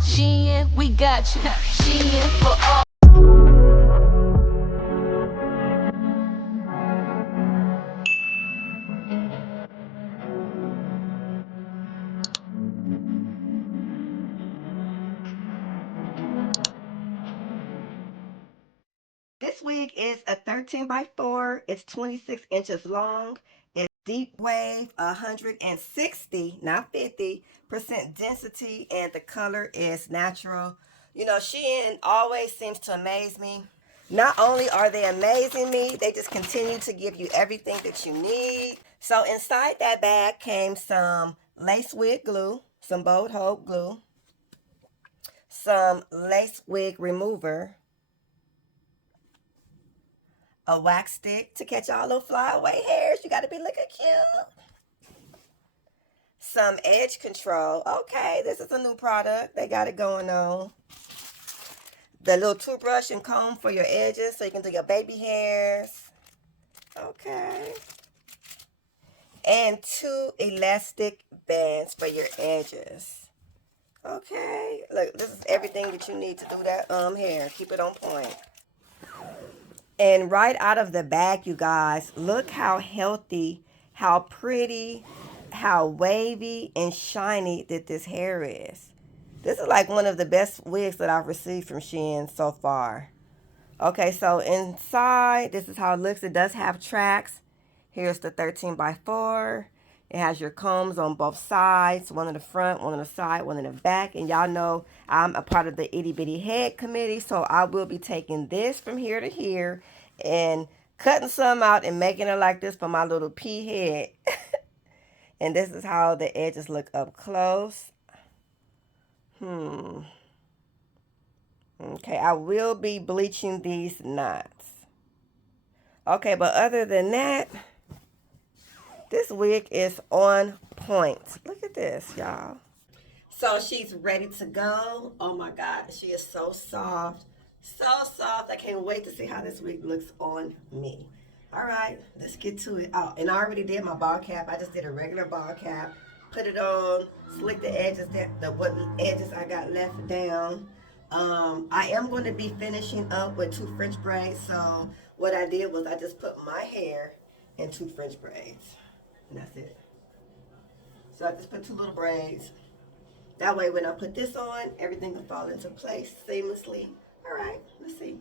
Shein, we got you. Shein for all. This wig is a 13 by 4. It's 26 inches long. It's deep wave, 160, not 50% density, and the color is natural. You know, Shein always seems to amaze me. Not only are they amazing me, they just continue to give you everything that you need. So inside that bag came some lace wig glue, some Bold Hope glue, some lace wig remover, a wax stick to catch all those flyaway hairs. You got to be looking cute. Some edge control. Okay, this is a new product. They got it going on. The little toothbrush and comb for your edges so you can do your baby hairs. Okay. And 2 elastic bands for your edges. Okay. Look, this is everything that you need to do that hair. Keep it on point. And right out of the bag, you guys, look how healthy, how pretty, how wavy and shiny that this hair is. This is like one of the best wigs that I've received from Shein so far. Okay, so inside, this is how it looks. It does have tracks. Here's the 13 by 4. It has your combs on both sides, one in the front, one on the side, one in the back. And y'all know I'm a part of the itty bitty head committee, so I will be taking this from here to here and cutting some out and making it like this for my little pea head. And this is how the edges look up close. Okay, I will be bleaching these knots. Okay, but other than that, this wig is on point. Look at this, y'all. So she's ready to go. Oh my God, she is so soft. So soft. I can't wait to see how this wig looks on me. All right, let's get to it. Oh, and I already did my ball cap. I just did a regular ball cap. Put it on, slick the edges, what edges I got left down. I am going to be finishing up with 2 French braids. So what I did was I just put my hair in 2 French braids. And that's it. So I just put 2 little braids. That way when I put this on, everything will fall into place seamlessly. All right, let's see.